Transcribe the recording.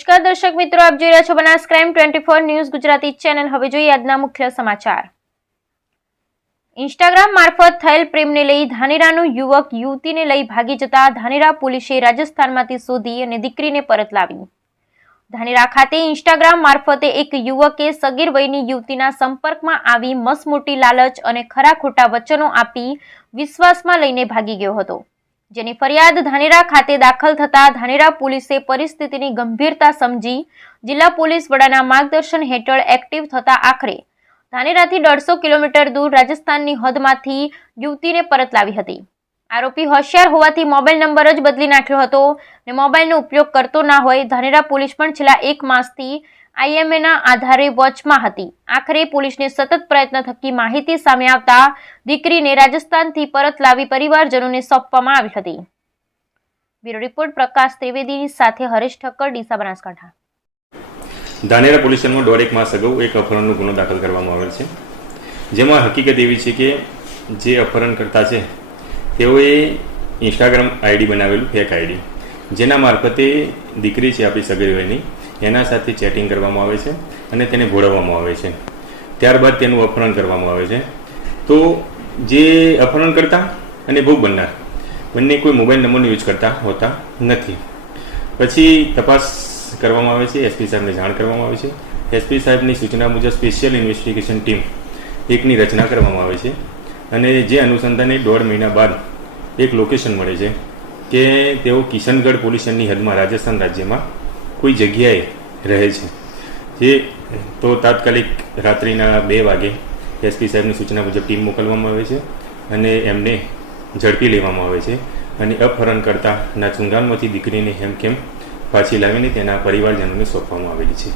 નમસ્કાર દર્શક મિત્રો, આપ જોઈ રહ્યા છો Banas crime 24 news Gujarati channel. હવે જોઈએ આજના મુખ્ય સમાચાર। ઇન્સ્ટાગ્રામ મારફત થયેલ પ્રેમને લઈ ધાનેરાનું યુવક યુવતીને લઈ ભાગી જતા ધાનેરા પોલીસે રાજસ્થાનમાંથી શોધી અને દીકરીને પરત લાવી। ધાનેરા ખાતે ઇન્સ્ટાગ્રામ મારફતે એક યુવકે સગીર વયની યુવતીના સંપર્કમાં આવી મસમોટી લાલચ અને ખરા ખોટા વચનો આપી વિશ્વાસમાં લઈને ભાગી ગયો હતો, જેની ફરિયાદ ધાનેરા ખાતે દાખલ થતા ધાનેરા પોલીસે પરિસ્થિતિની ગંભીરતા સમજી જિલ્લા પોલીસ વડાના માર્ગદર્શન હેઠળ એક્ટિવ થતા આખરે ધાનેરાથી 150 કિલોમીટર દૂર રાજસ્થાનની હદમાંથી યુવતીને પરત લાવી હતી। આરોપી હોશિયાર હોવાથી મોબાઈલ નંબર જ બદલી નાખ્યો હતો અને મોબાઈલનો ઉપયોગ કરતો ના હોય। ધાનેરા પોલીસ પણ છેલ્લા 1 માસથી IMAના આધારે વોચમાં હતી। આખરે પોલીસને સતત પ્રયત્ન થકી માહિતી સામે આવતા દીકરીને રાજસ્થાનથી પરત લાવી પરિવારજનોને સોંપવામાં આવી હતી। બ્યુરો રિપોર્ટ પ્રકાશ ત્રિવેદીની સાથે હરેશ ઠક્કર, ડીસા, બનાસકાંઠા। ધાનેરા પોલીસ સ્ટેશનમાં 1.5 માસ અગાઉ એક અપહરણનો ગુનો દાખલ કરવામાં આવેલ છે, જેમાં હકીકત એવી છે કે જે અપહરણકર્તા છે તેઓએ ઇન્સ્ટાગ્રામ આઈડી બનાવેલું, ફેક આઈડી, જેના મારફતે દીકરી છે આપણી સગીર વયની, એના સાથે ચેટિંગ કરવામાં આવે છે અને તેને ભોળવવામાં આવે છે। ત્યારબાદ તેનું અપહરણ કરવામાં આવે છે। તો જે અપહરણકર્તા અને ભોગ બનનાર બંને કોઈ મોબાઈલ નંબરનો યુઝ કરતા હોતા નથી। પછી તપાસ કરવામાં આવે છે, SP સાહેબને જાણ કરવામાં આવે છે। SP સાહેબની સૂચના મુજબ સ્પેશિયલ ઇન્વેસ્ટિગેશન ટીમ એકની રચના કરવામાં આવે છે અને જે અનુસંધાને 1.5 મહિના બાદ એક લોકેશન મળે છે કે તેઓ કિશનગઢ પોલીસ સ્ટેશનની હદમાં રાજસ્થાન રાજ્યમાં કોઈ જગ્યાએ રહે છે। જે તો તાત્કાલિક રાત્રિના 2 વાગે SP સાહેબની સૂચના મુજબ ટીમ મોકલવામાં આવે છે અને એમને ઝડપી લેવામાં આવે છે અને અપહરણકર્તાના ચુંગાલમાંથી દીકરીને હેમખેમ પાછી લાવીને તેના પરિવારજનોને સોંપવામાં આવેલી છે।